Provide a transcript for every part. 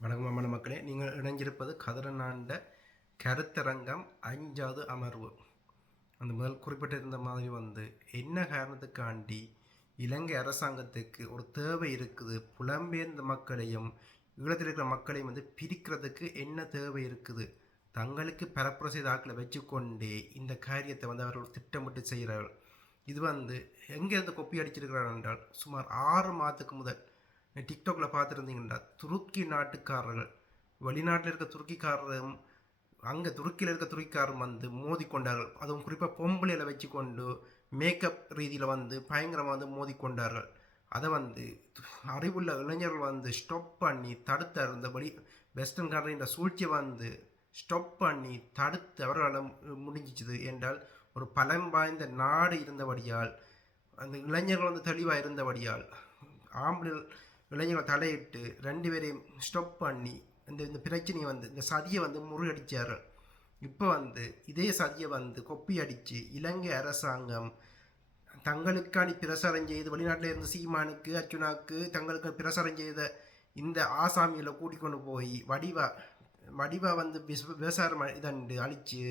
வணக்கம் மக்களே, நீங்கள் இணைஞ்சிருப்பது கதிரனாண்ட கருத்தரங்கம் 5வது அமர்வு. அந்த முதல் குறிப்பிட்டிருந்த மாதிரி என்ன காரணத்துக்காண்டி இலங்கை அரசாங்கத்துக்கு ஒரு தேவை இருக்குது, புலம்பெயர்ந்த மக்களையும் ஈழத்தில் இருக்கிற மக்களையும் பிரிக்கிறதுக்கு என்ன தேவை இருக்குது, தங்களுக்கு பரப்புரை செய்த ஆக்களை வச்சுக்கொண்டே இந்த காரியத்தை அவர்கள் திட்டமிட்டு செய்கிறார்கள். இது எங்கேருந்து கொப்பி அடிச்சிருக்கிறார்கள் என்றால், சுமார் 6 மாதத்துக்கு முதல் டிக்டாக்ல பார்த்துருந்தீங்கன்னா துருக்கி நாட்டுக்காரர்கள், வெளிநாட்டில் இருக்க துருக்கிக்காரரும் அங்கே துருக்கியில் இருக்க துருக்கிக்காரரும் மோதி கொண்டார்கள். அதுவும் குறிப்பாக பொம்பளையில் வச்சு கொண்டு மேக்கப் ரீதியில் பயங்கரமாக மோதி கொண்டார்கள். அதை அறிவுள்ள இளைஞர்கள் ஸ்டாப் பண்ணி தடுத்தார். இந்த வெஸ்டர்ன் கண்ட்ரின்ற சூழ்ச்சியை ஸ்டாப் பண்ணி தடுத்து அவர்களால் முடிஞ்சிச்சுது. என்றால் ஒரு பலம் வாய்ந்த நாடு இருந்தபடியால், அந்த இளைஞர்கள் தெளிவாக இருந்தபடியால், ஆம்பளை இளைஞர்களை தலையிட்டு 2 பேரையும் ஸ்டாப் பண்ணி இந்த பிரச்சனையை இந்த சதியை முறியடித்தார்கள். இப்போ இதே சதியை கொப்பி அடித்து இலங்கை அரசாங்கம் தங்களுக்காண்டி பிரசாரம் செய்து, வெளிநாட்டில் இருந்து சீமானுக்கு அர்ச்சுனாக்கு தங்களுக்கு பிரசாரம் செய்த இந்த ஆசாமியில் கூட்டிக்கொண்டு போய் வடிவா விவசாயம் இதண்டு அழித்து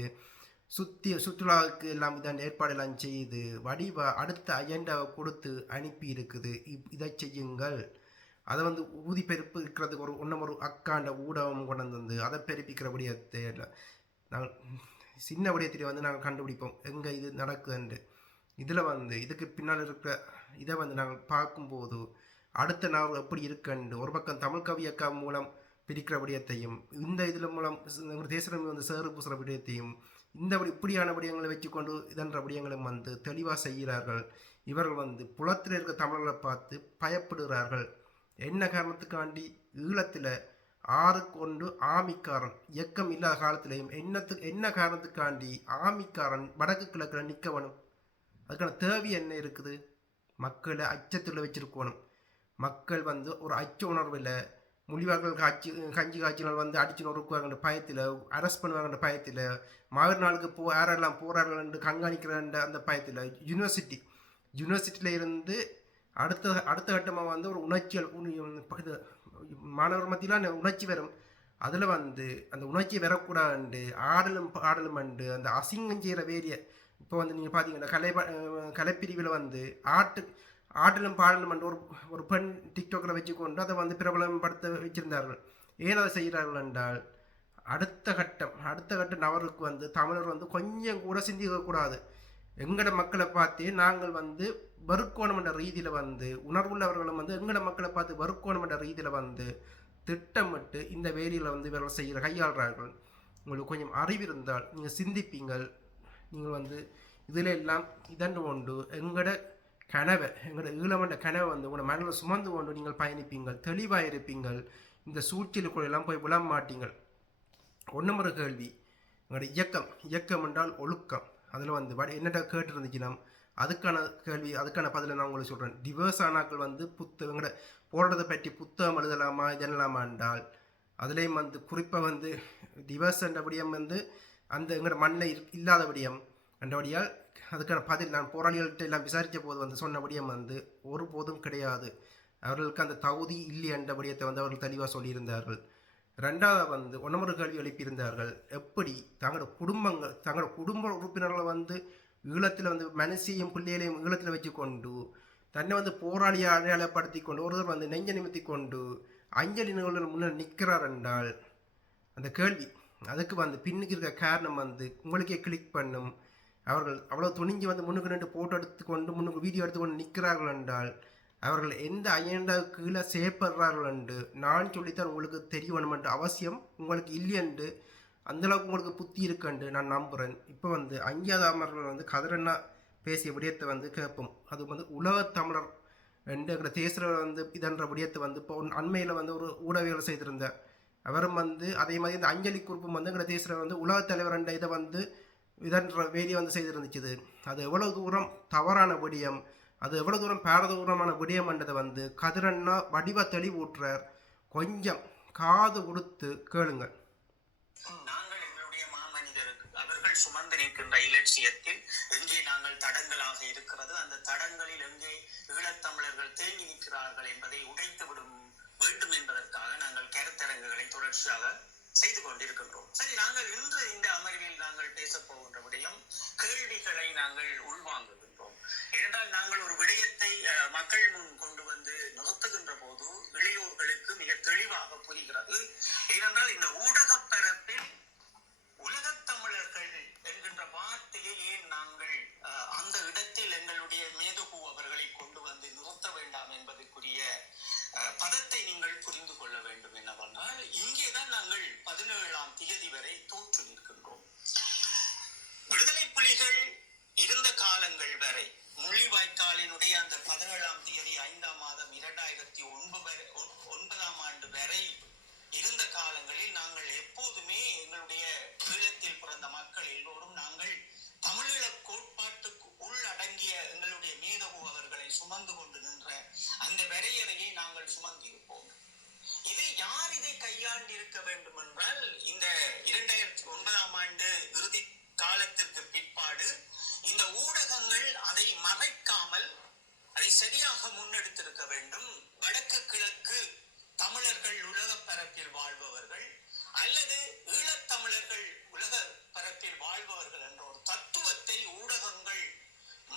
சுற்றுலாவுக்கு எல்லாம் இதான் ஏற்பாடெல்லாம் செய்து வடிவா அடுத்த அஜெண்டாவை கொடுத்து அனுப்பி இருக்குது. இதை செய்யுங்கள், அதை ஊதி பெருப்பு இருக்கிறதுக்கு ஒரு அக்காண்ட ஊடகம் கொண்டு அதை பெருப்பிக்கிற விடயத்தை நாங்கள் சின்ன விடயத்தில் நாங்கள் கண்டுபிடிப்போம் எங்கே இது நடக்குதுன்று. இதில் இதுக்கு பின்னால் இருக்கிற இதை நாங்கள் பார்க்கும்போது அடுத்த நாள் எப்படி இருக்குண்டு, ஒரு பக்கம் தமிழ் கவியக்கா மூலம் பிரிக்கிற விடயத்தையும், இந்த இதில் மூலம் தேசம் சேறு பூசுகிற விடயத்தையும், இப்படியான விடயங்களை வச்சுக்கொண்டு இதன்ற விடயங்களும் தெளிவாக செய்கிறார்கள். இவர்கள் புலத்தில் இருக்க தமிழர்களை பார்த்து பயப்படுகிறார்கள். என்ன காரணத்துக்காண்டி ஈழத்தில் 6 கொண்டு ஆமிக்காரன் இயக்கம் இல்லாத காலத்திலையும் என்ன காரணத்துக்காண்டி ஆமிக்காரன் வடக்கு கிழக்கில் நிற்க வேணும்? அதுக்கான தேவை என்ன இருக்குது? மக்களை அச்சத்தில் வச்சிருக்கணும். மக்கள் ஒரு அச்ச உணர்வில் மொழிவார்கள் கஞ்சி காய்ச்சினால் அடிச்சு நொறுக்குவாங்கன்ற பயத்தில், அரெஸ்ட் பண்ணுவாங்கன்ற பயத்தில், மறு நாளுக்கு யாரெல்லாம் போகிறார்கள் என்று கண்காணிக்கிற அந்த பயத்தில், யூனிவர்சிட்டியில் இருந்து அடுத்த கட்டமாக ஒரு உணர்ச்சிகள் மாணவர் மத்தியில் உணர்ச்சி வரும். அதில் அந்த உணர்ச்சி வரக்கூடாது ஆடலும் அந்த அசிங்கம் செய்கிற வேரிய. இப்போ நீங்கள் பார்த்தீங்கன்னா கலைப்பிரிவில் ஆட்டலும் பாடலும் ஒரு பெண் டிக்டாக்கில் வச்சுக்கொண்டு அதை பிரபலப்படுத்த வச்சிருந்தார்கள். ஏன் அதை செய்கிறார்கள் என்றால், அடுத்த கட்ட நபருக்கு தமிழர் கொஞ்சம் கூட சிந்திக்கக்கூடாது. எங்கட மக்களை பார்த்து நாங்கள் வறுக்கோணம் என்ற ரீதியில் உணர்வுள்ளவர்களும் எங்கட மக்களை பார்த்து வறுக்கோணம் என்ற ரீதியில் திட்டமிட்டு இந்த வேலையில் இவர்கள் செய்கிற கையாளுறார்கள். உங்களுக்கு கொஞ்சம் அறிவு இருந்தால் நீங்கள் சிந்திப்பீங்கள். நீங்கள் இதில் எல்லாம் இதன்று கொண்டு எங்களோட ஈழமண்ட கனவை உங்களோட மனதில் சுமந்து கொண்டு நீங்கள் பயணிப்பீங்கள், தெளிவாக இருப்பீங்கள். இந்த சூழ்ச்சிகளுக்குள்ளெல்லாம் போய் விழ மாட்டீங்கள். ஒன்று கேள்வி, எங்களோட இயக்கம் என்றால் ஒழுக்கம். அதில் என்னட்ட கேட்டுருந்துச்சுன்னா அதுக்கான கேள்வி, அதுக்கான பதிலை நான் உங்களுக்கு சொல்கிறேன். டிவர்ஸ் ஆனாக்கள் எங்களோட போராட்டத்தை பற்றி புத்தகம் எழுதலாமா இதெல்லாமா என்றால், அதுலேயும் குறிப்பாக டிவர்ஸ் என்ற விடயம் அந்த எங்களோட மண்ணில் இல்லாத விடயம் என்றபடியால் அதுக்கான பதில் நான் போராளிகள்கிட்ட எல்லாம் விசாரித்த போது சொன்ன விடயம் ஒருபோதும் கிடையாது. அவர்களுக்கு அந்த தகுதி இல்லை என்ற விடயத்தை அவர்கள் தெளிவாக சொல்லியிருந்தார்கள். ரெண்டாவது ஒன்னொரு கேள்வி எழுப்பியிருந்தார்கள், எப்படி தங்களோட குடும்ப உறுப்பினர்களை ஈழத்தில் மனசையும் பிள்ளைகளையும் ஈழத்தில் வச்சு கொண்டு தன்னை போராளியை அடையாளப்படுத்தி கொண்டு ஒருவர் நெஞ்ச நிமித்தி கொண்டு அஞ்சலி நிகழ்வுகள் முன்னே நிற்கிறார் என்றால், அந்த கேள்வி அதுக்கு பின்னுக்கு இருக்க காரணம் உங்களுக்கே கிளிக் பண்ணும். அவர்கள் அவ்வளோ துணிஞ்சு முன்னுக்கு 2 ஃபோட்டோ எடுத்துக்கொண்டு முன்னுக்கு வீடியோ எடுத்துக்கொண்டு நிற்கிறார்கள் என்றால், அவர்கள் எந்த அஜெண்டாவுக்கு கீழே செயற்படுறார்கள் என்று நான் சொல்லித்தான் உங்களுக்கு தெரிய வேணுமென்ற அவசியம் உங்களுக்கு இல்லையென்று அந்தளவுக்கு உங்களுக்கு புத்தி இருக்குன்னு நான் நம்புகிறேன். இப்போ 5வது அமர்வில் கதிரண்ணா பேசிய விடயத்தை கேட்போம். அது உலகத் தமிழர் என்று எங்களை தேசிய இதன்ற விடயத்தை இப்போ அண்மையில் ஒரு ஊடகவியல் செய்திருந்தார். அவரும் அதே மாதிரி இந்த அஞ்சலி குறிப்பும் எங்களை தேசிய உலகத் தலைவர் என்ற இதை இதன்ற வேலையை செய்திருந்துச்சு. அது எவ்வளவு தூரம் தவறான விடயம், அது எவ்வளவு தூரம் பாரதூரமான விடயம் என்றதை கதிரண்ணா வடிவ தெளிவூட்டுறார். கொஞ்சம் காது கொடுத்து கேளுங்கள். நாங்கள் எங்களுடைய மாமனிதருக்கு அவர்கள் சுமந்து நிற்கின்ற இலட்சியத்தில் எங்கே நாங்கள் தடங்களாக இருக்கிறது, அந்த தடங்களில் எங்கே ஈழத்தமிழர்கள் தேங்கி நிற்கிறார்கள் என்பதை உடைத்துவிடும் வேண்டும் என்பதற்காக நாங்கள் கருத்தரங்குகளை தொடர்ச்சியாக செய்து கொண்டிருக்கின்றோம். சரி, நாங்கள் இன்று இந்த அமர்வில் நாங்கள் பேச போகின்ற விடயம் கேள்விகளை நாங்கள் உள்வாங்குகின்றோம். ஏனென்றால் நாங்கள் ஒரு விடயத்தை மக்கள் முன் கொண்டு வந்து நிறுத்துகின்ற போது இளையோர்களுக்கு மிக தெளிவாக புரிகிறது. ஏனென்றால் இந்த ஊடக பரப்பில் உலகத் தமிழர்கள் என்கின்ற வார்த்தையை ஏன் நாங்கள் அந்த இடத்தில் எங்களுடைய மேதகு அவர்களை கொண்டு வந்து நிறுத்த வேண்டாம் என்பதற்குரிய பதத்தை நீங்கள் புரிந்து கொள்ள வேண்டும். என்னவென்றால் இங்கேதான் நாங்கள் 17ஆம் தேதி வரை தோற்று நிற்கின்றோம். விடுதலை புலிகள் இருந்த காலங்கள் வரை, முள்ளிவாய்க்காலினுடைய அந்த 17ஆம் தேதி 5ஆம் மாதம் 2009ஆம் ஆண்டு வரை இருந்த காலங்களில் நாங்கள் எப்போதுமே எங்களுடைய ஈழத்தில் பிறந்த மக்கள் எல்லோரும் நாங்கள் தமிழீழ கோட்பாட்டுக்கு உள்ளடங்கிய எங்களுடைய மேதகு அவர்களை சுமந்து கொண்டு நின்ற அந்த வரையறையை நாங்கள் சுமந்திருப்போம். யார் இதை கையாண்டிருக்க வேண்டும் என்றால், இந்த 2009ஆம் ஆண்டு இறுதி காலத்திற்கு பிற்பாடு இந்த ஊடகங்கள் அதை மறைக்காமல் அதை சரியாக முன்னெடுத்திருக்க வேண்டும். வடக்கு கிழக்கு தமிழர்கள் உலக பரப்பில் வாழ்பவர்கள் அல்லது ஈழத்தமிழர்கள் உலக பரப்பில் வாழ்பவர்கள் என்ற ஒரு தத்துவத்தை ஊடகங்கள்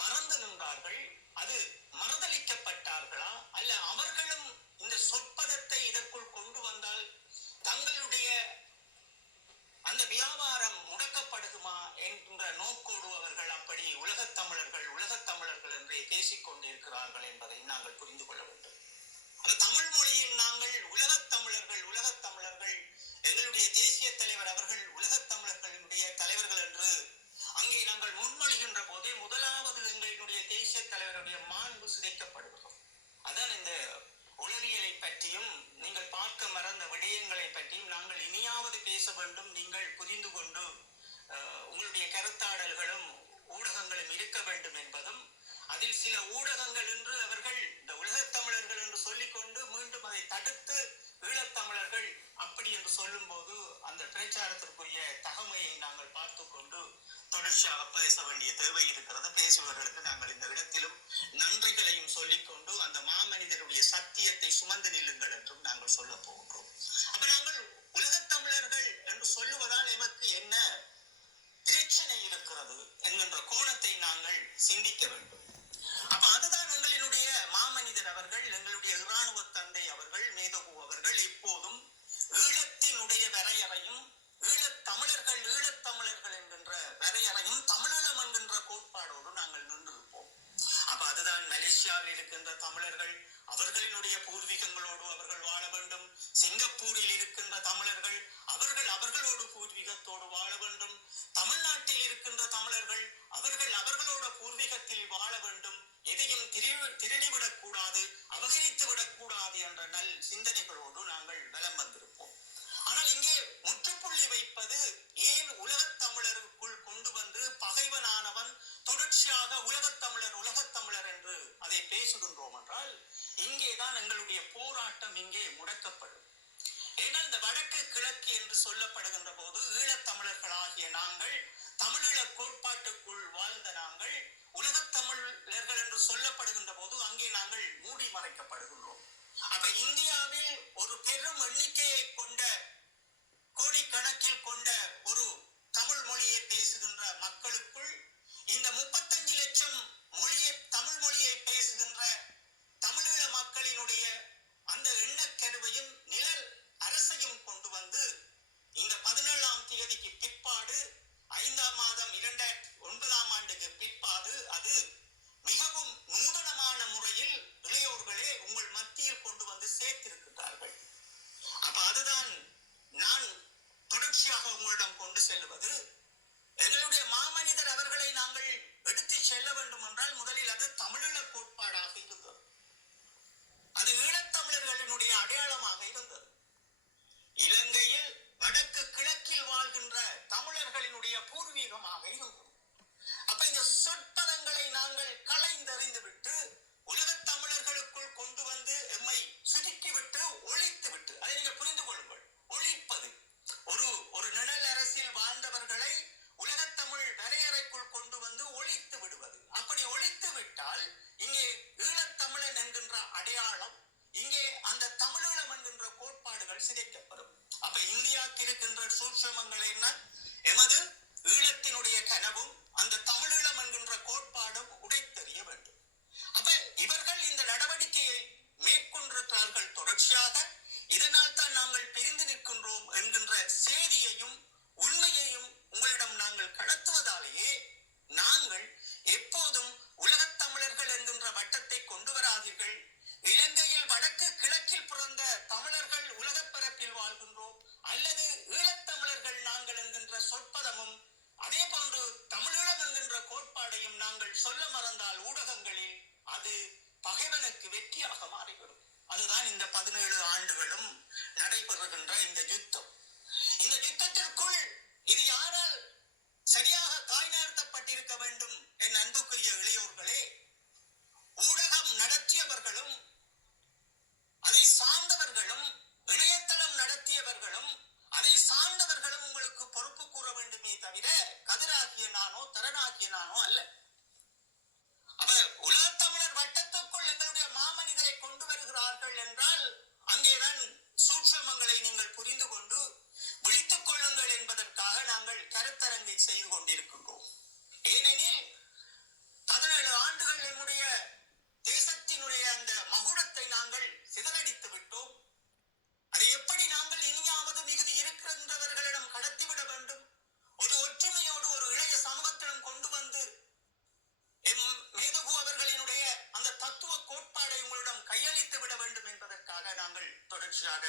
மறந்து நின்றார்கள். அது மறுதளிக்கப்பட்டார்களா அல்ல அவர்களும் இந்த சொற்பதத்தை இதற்குள் கொண்டு வந்தால் தங்களுடைய அந்த வியாபாரம் முடக்கப்படுமா என்ற நோக்கோடு அவர்கள் அப்படி உலகத்தமிழர்கள் என்றே பேசிக் கொண்டிருக்கிறார்கள் என்பதை நாங்கள் புரிந்து கொள்ள வேண்டும். அந்த தமிழ் மொழியில் நாங்கள் உலகத்தமிழர்கள் எங்களுடைய தேசிய தலைவர் அவர்கள் உலகத்தமிழர்களுடைய தலைவர்கள் என்று அங்கே நாங்கள் முன்மொழிகின்ற போதே முதலாவது எங்களுடைய தேசிய தலைவருடைய மாண்பு சிதைக்கப்படுகிறோம். அதான் இந்த உளவியலை பற்றியும் நீங்கள் பார்க்க மறந்த விடயங்களை பற்றியும் நாங்கள் இனியாவது பேச வேண்டும். நீங்கள் புரிந்து கொண்டு உங்களுடைய கருத்தாடல்களும் ஊடகங்களும் இருக்க வேண்டும் என்பதும், அதில் சில ஊடகங்கள் என்று அவர்கள் இந்த உலகத்தமிழர்கள் என்று சொல்லிக்கொண்டு மீண்டும் அதை தடுத்து ஈழத்தமிழர்கள் அப்படி என்று சொல்லும் போது அந்த பிரச்சாரத்திற்குரிய தகமையை நாங்கள் பார்த்து கொண்டு தொடர்ச்சியாக பேச வேண்டிய தேவை இருக்கிறது. பேசுபவர்களுக்கு நாங்கள் இந்த இடத்திலும் நன்றிகளையும் சொல்லிக்கொண்டு அந்த மாமனிதருடைய சத்தியத்தை சுமந்து நில்லுங்கள் என்றும் நாங்கள் சொல்ல போகின்றோம். அப்ப நாங்கள் உலகத்தமிழர்கள் என்று சொல்லுவதால் எமக்கு என்ன பிரச்சனை இருக்கிறது என்கின்ற கோணத்தை நாங்கள் சிந்திக்க வேண்டும். அப்ப அதுதான் எங்களுடைய மாமனிதர் அவர்கள், எங்களுடைய இராணுவ தந்தை அவர்கள், மேதகு அவர்கள் எப்போதும் ஈழத்தினுடைய வரையறையும் ஈழத்தமிழர்கள் என்கின்ற வரையறையும் தமிழீழம் என்கின்ற கோட்பாடோடு நாங்கள் நின்றிருப்போம். அப்ப அதுதான் மலேசியாவில் இருக்கின்ற தமிழர்கள் அவர்களினுடைய பூர்வீகங்களோடு அவர்கள் வாழ வேண்டும். சிங்கப்பூரில் இருக்கின்ற தமிழர்கள் அவர்களோடு பூர்வீகத்தோடு வாழ வேண்டும். தமிழ்நாட்டில் இருக்கின்ற தமிழர்கள் அவர்களோட பூர்வீகத்தில் வாழ வேண்டும். எதையும் திருடிவிடக் கூடாது, அபகரித்து விடக் கூடாது என்ற நல் சிந்தனைகளோடு நாங்கள் வலம் வந்திருப்போம். ஆனால் இங்கே முற்றுப்புள்ளி வைப்பது ஏன் உலகத்தமிழருக்குள் கொண்டு வந்து பகைவனானவன் தொடர்ச்சியாக உலகத்தமிழர் என்று அதை பேசுகின்றோம் என்றால், இங்கேதான் எங்களுடைய போராட்டம் இங்கே முடக்கப்படும். ஏனால் இந்த வடக்கு கிழக்கு என்று சொல்லப்படுகின்ற போது ஈழத்தமிழர்களாகிய நாங்கள், தமிழீழ கோட்பாட்டுக்குள் வாழ்ந்த நாங்கள் உலகத்தமிழர்கள் என்று சொல்லப்படுகின்ற போது அங்கே நாங்கள் மூடி மறைக்கப்படுகின்றோம். அப்ப இந்தியாவில் ஒரு பெரும் எண்ணிக்கையை கொண்ட, கோடிக்கணக்கில் கொண்ட ஒரு தமிழ் மொழியை பேசுகின்ற மக்களுக்குள் இந்த 35 லட்சம் தமிழ் மொழியை பேசுகின்ற தமிழீழ மக்களினுடைய அந்த எண்ணக்கருவையும் நிழல் அரசையும் கொண்டு வந்து இந்த 17ஆம் தேதிக்கு பிற்பாடு 5ஆம் மாதம் 2009ஆம் ஆண்டுக்கு பிற்பாடு அது மிகவும் நூதனமான முறையில் இளையோர்களே உங்கள் மத்தியில் கொண்டு வந்து சேர்த்திருக்கிறார்கள். அப்ப அது அப்ப இந்தியாவுக்கு இருக்கின்ற சூட்சமங்கள் என்ன? எமது ஈழத்தினுடைய கனவும் அந்த தமிழீழம் என்கின்ற கோட்பாடும் உடைத்தெறிய வேண்டும். அப்ப இவர்கள் இந்த நடவடிக்கையை மேற்கொண்டிருக்கிறார்கள் தொடர்ச்சியாக. இதனால் தான் நாங்கள் பிரிந்து நிற்கின்றோம் என்கின்ற செய்தியையும் உண்மையையும் உங்களிடம் நாங்கள் கடத்துவதாலேயே நாங்கள் எப்போதும் உலகத் தமிழர்கள் என்கின்ற வட்டத்தை கொண்டு வராதீர்கள். இலங்கையில் வடக்கு கிழக்கில் பிறந்த தமிழர்கள் உலகப் பரப்பில் வாழ்கின்றோம், அல்லது ஈழத்தமிழர்கள் நாங்கள் என்கின்ற சொற்பதமும் அதே போன்று தமிழீழம் என்கின்ற கோட்பாடையும் நாங்கள் சொல்ல மறந்தால் ஊடகங்களில் அது பகைவனுக்கு வெற்றியாக மாறிவிடும். அதுதான் இந்த 17 ஆண்டுகளும் நடைபெறுகின்ற இந்த யுத்தம். இந்த யுத்தத்திற்குள் இது யாரால் சரியாக காய்நகர்த்தப்பட்டிருக்க வேண்டும்? என் அன்புக்குரிய இளையோர்களே, ஊடகம் நடத்தியவர்களும் அதை சார்ந்தவர்களும் இணையதளம் நடத்தியவர்களும் அதை சார்ந்தவர்களும் உங்களுக்கு பொறுப்பு கூற வேண்டுமே தவிர கதிராகிய நானோ தரனாகிய நானோ அல்ல. அவர் உலகத் தமிழர் வட்டத்துக்குள் எங்களுடைய மாமனிதரை கொண்டு வருகிறார்கள் என்றால் அங்கேதான் சூட்சமங்களை நீங்கள் புரிந்து கொண்டு விழித்துக் கொள்ளுங்கள் என்பதற்காக நாங்கள் கருத்தரங்கை செய்து கொண்டிருக்கின்றோம். ஏனெனில் 17 ஆண்டுகள் என்னுடைய தேசத்தினுடைய அந்த மகுடத்தை நாங்கள் சிதறடித்து விட்டோம். அதை எப்படி நாங்கள் இனியாவது மிகுதி இருக்கின்றவர்களிடம் கடத்திவிட வேண்டும்? ஒரு ஒற்றுமையோடு ஒரு இளைய சமூகத்திடம் கொண்டு வந்து மேதகு அவர்களினுடைய அந்த தத்துவ கோட்பாடை உங்களிடம் கையளித்து விட வேண்டும் என்பதற்காக நாங்கள் தொடர்ச்சியாக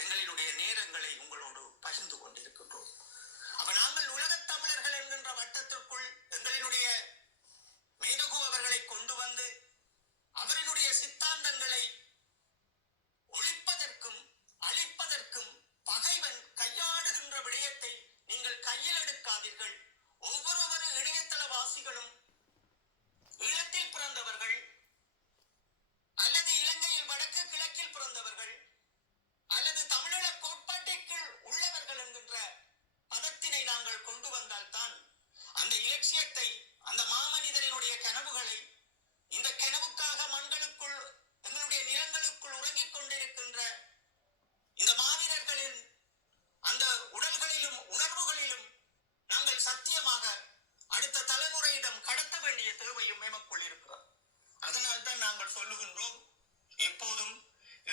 எங்களினுடைய நேரங்களை உங்களோடு பகிர்ந்து கொண்டிருக்கின்றோம். அப்ப நாங்கள் உலகத் தமிழர்கள் என்கின்ற வட்டத்திற்குள் எங்களினுடைய மேதகு அவர்களை கொண்டு வந்து அவரினுடைய சித்தாந்தங்களை ஒழிப்பதற்கும் அழிப்பதற்கும் பகைவன் கையாடுகின்ற விடயத்தை நீங்கள் கையில் எடுக்காதீர்கள். ஒவ்வொரு இணையதளவாசிகளும் ஈழத்தில் பிறந்தவர்கள் அல்லது இலங்கையில் வடக்கு கிழக்கில் பிறந்தவர்கள் அல்லது தமிழீழ கோட்பாட்டிற்குள் உள்ளவர்கள் என்கின்ற பதத்தினை நாங்கள் கொண்டு வந்தால்தான் அந்த இலட்சியத்தை, அந்த மாமனிதரினுடைய கனவுகளை, இந்த கனவுக்காக மண்களுக்குள் எங்களுடைய நிலங்களுக்குள் உறங்கிக் கொண்டிருக்கின்ற இந்த மாவீரர்களின் அந்த உடல்களிலும் உணர்வுகளிலும் நாங்கள் சத்தியமாக அடுத்த தலைமுறையிடம் கடத்த வேண்டிய தேவையும் எமக்குள் இருக்கிறது. அதனால் தான் நாங்கள் சொல்லுகின்றோம், எப்போதும்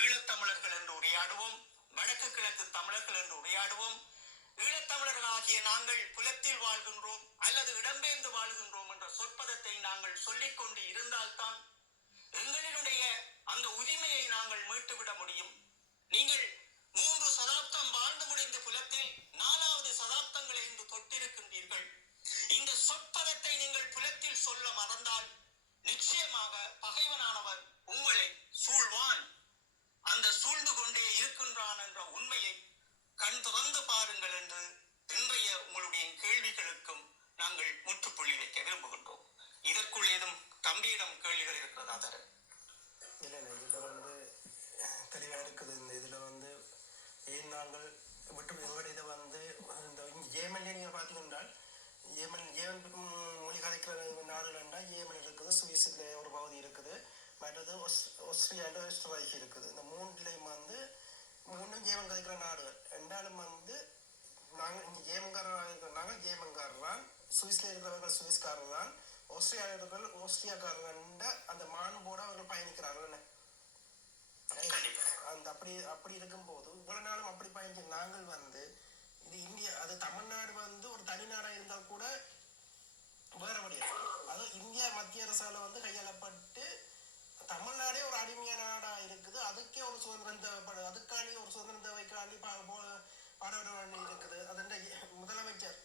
ஈழத்தமிழர்கள் என்று உரையாடுவோம், வடக்கு கிழக்கு தமிழர்கள் என்று உரையாடுவோம். ஈழத்தமிழர்கள் ஆகிய நாங்கள் புலத்தில் வாழ்கின்றோம் அல்லது இடம்பெயர்ந்து வாழ்கின்றோம் என்ற சொற்பதத்தை நாங்கள் சொல்லிக் கொண்டு இருந்தால்தான் எங்களினுடைய அந்த உரிமையை நாங்கள் மீட்டுவிட முடியும். நீங்கள் 3 சதாப்தம் வாழ்ந்து முடிந்த புலத்தில் 4வது சதாப்தங்களை இன்று தொட்டிருக்கின்றீர்கள். இந்த சொற்பதத்தை நீங்கள் புலத்தில் சொல்ல மறந்தால் நிச்சயமாக பகைவனானவன் உங்களை சூழ்வான். அந்த சூழ்ந்து கொண்டே இருக்கின்றான் என்ற உண்மையை கண் திறந்து பாருங்கள் என்று இன்றைய உங்களுடைய கேள்விகளுக்கும் நாங்கள் முற்றுப்புள்ளி வைக்க விரும்புகின்றோம். இதற்குள் ஏதும் தம்பியிடம் கேள்விகள் இருக்கிறதா? தர இல்லை, இதில் வந்து தெளிவாக இருக்குது. இந்த இதில் வந்து ஏன் நாங்கள் விட்டு எங்களுடைய இதை வந்து இந்த ஏமன்லேயே நீங்கள் பார்த்தீங்கன்னா ஏமன் மொழி கதைக்கிற நாடுகள் என்றால் ஏமன் இருக்குது, சுவிஸில் ஒரு பகுதி இருக்குது, மற்றது ஆஸ்திரியாவில் ஆஸ்திரேலியா இருக்குது. இந்த 3லையும் வந்து 3 ஏமன் கதைக்கிற நாடுகள். ரெண்டாலும் வந்து நாங்கள் இங்கே ஏமன்காரராக இருக்கிற நாங்கள் ஏமன்காரர் தான், சுவிஸில் இருக்கிறவர்கள் சுவிஸ்காரர் தான், ஆஸ்திரியாவியர்கள் ஆஸ்திரியாக்காரர்ன்ற அந்த மாண்போடு அவர்கள் பயணிக்கிறார்கள். அந்த அப்படி இருக்கும்போது இவ்வளவு நாளும் அப்படி பயணிக்க நாங்கள் வந்து இது இந்தியா, அது தமிழ்நாடு வந்து ஒரு தனிநாடாக இருந்தால் கூட வேற முடியாது. அது இந்தியா மத்திய அரசால் வந்து கையாளப்பட்டு தமிழ்நாடே ஒரு அடிமையான நாடா இருக்குது. அதுக்கே ஒரு சுதந்திரம் தேவைப்படுது. அதுக்காண்டி ஒரு சுதந்திரம் தேவைக்காண்டி பாடுபட வேண்டி இருக்குது. அதன் முதலமைச்சர்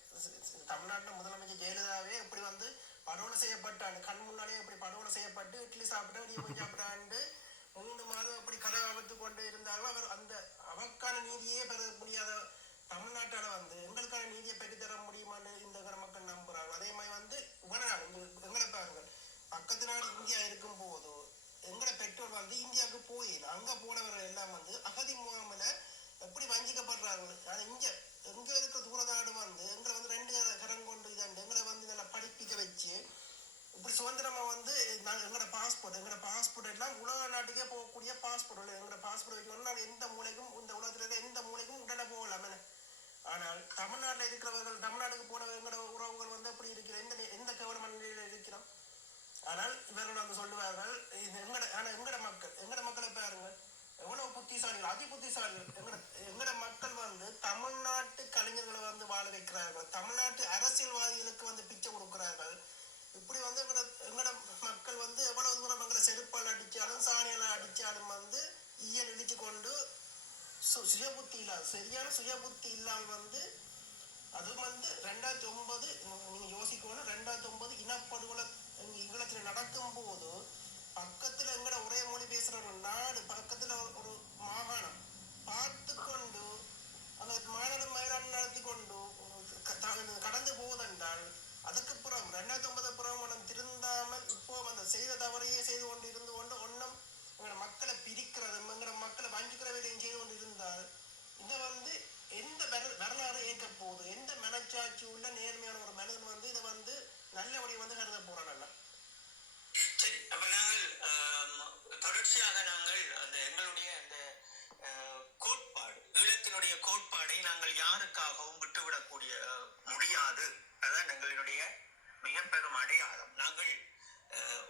தமிழ்நாட்டில் முதலமைச்சர் ஜெயலலிதாவே இப்படி வந்து படுகொலை செய்யப்பட்டாண்டு, கண் முன்னாடியே இப்படி படுகொலை செய்யப்பட்டு இட்லி சாப்பிட்டு வெளியே போய் சாப்பிட்டாண்டு 3 மாதம் அப்படி கதை ஆபத்து கொண்டு இருந்தாலும் அவர் அந்த அவருக்கான நீதியே பெற முடியாத தமிழ்நாட்டால் வந்து எங்களுக்கான நீதியை பெற்றுத்தர முடியுமான்னு இந்த மக்கள் நம்புறாங்க. அதே மாதிரி வந்து எங்களை பாருங்கள், பக்கத்து நாடு இந்தியா இருக்கும் போது எங்களை பெற்றோர் வந்து இந்தியாவுக்கு போயிடல. அங்கே போனவர்கள் எல்லாம் வந்து அகதி முகாமில் எப்படி வஞ்சிக்கப்படுறாங்க. ஆனால் இங்கே எங்கே இருக்க தூரநாடு வந்து எங்களை வந்து 2 கரம் கொண்டு இதாண்டு எங்களை வந்து நல்லா படிப்பிக்க வச்சு இப்படி சுதந்திரமா வந்து எங்களோட பாஸ்போர்ட் எல்லாம் உலக நாட்டுக்கே போகக்கூடிய பாஸ்போர்ட். எங்களோட பாஸ்போர்ட் வைக்கணும்னா எந்த மூலைக்கும் இந்த உலகத்துல எந்த மூலைக்கும் உடனே போகலாம். வாழ வைக்கிறார்கள். தமிழ்நாட்டு அரசியல்வாதிகளுக்கு வந்து பிச்சை கொடுக்கிறார்கள். இப்படி வந்து எங்களோட மக்கள் வந்து எவ்வளவு தூரம் எங்களை செருப்பால் அடித்தாலும் சாணியால் அடித்தாலும் வந்து ஈயல் இடிச்சு கொண்டு சுய புத்தி இல்லாத சரியான சுய புத்தி இல்லாமல் வந்து அது வந்து 2009 நீங்கள் யோசிக்கணும். 2009 இனப்படுகொலை ஈழத்தில் நடக்கும் போது பக்கத்தில் எங்கட ஒரே மொழி பேசுகிற ஒரு நாடு பக்கத்தில் ஒரு மாகாணம் பார்த்து கொண்டு அந்த மாநாடு நடத்தி கொண்டு கடந்து போவதென்றால் அதுக்கு புறம் 2009 புறம் திருந்தாமல் இப்போ அந்த செய்த தவறையே செய்து கொண்டு இருந்து கொண்டு ஒன்றும் எங்களோட மக்களை பிரிக்கிறது எங்களோட மக்களை வஞ்சிக்கிற வேலையும் செய்து கொண்டு இருந்தால் இதை வந்து எந்த வரலாறு ஏற்க போகுது? எந்த மனச்சாட்சி உள்ள நேர்மையான ஒரு மனிதன் வந்து இதை வந்து நல்லபடி வந்து கருத போறான். சரி, அப்ப நாங்கள் தொடர்ச்சியாக நாங்கள் அந்த எங்களுடைய அந்த கோட்பாடு ஈழத்தினுடைய கோட்பாடை நாங்கள் யாருக்காகவும் விட்டுவிடக்கூடிய முடியாது. அதுதான் எங்களுடைய மிக பெரும் அடையாளம். நாங்கள்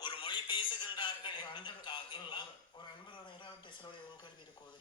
ஒரு மொழி பேசுகின்றார்கள் என்பதற்காக ஒரு அன்பரோட 20 கேள்வி இருக்கும்.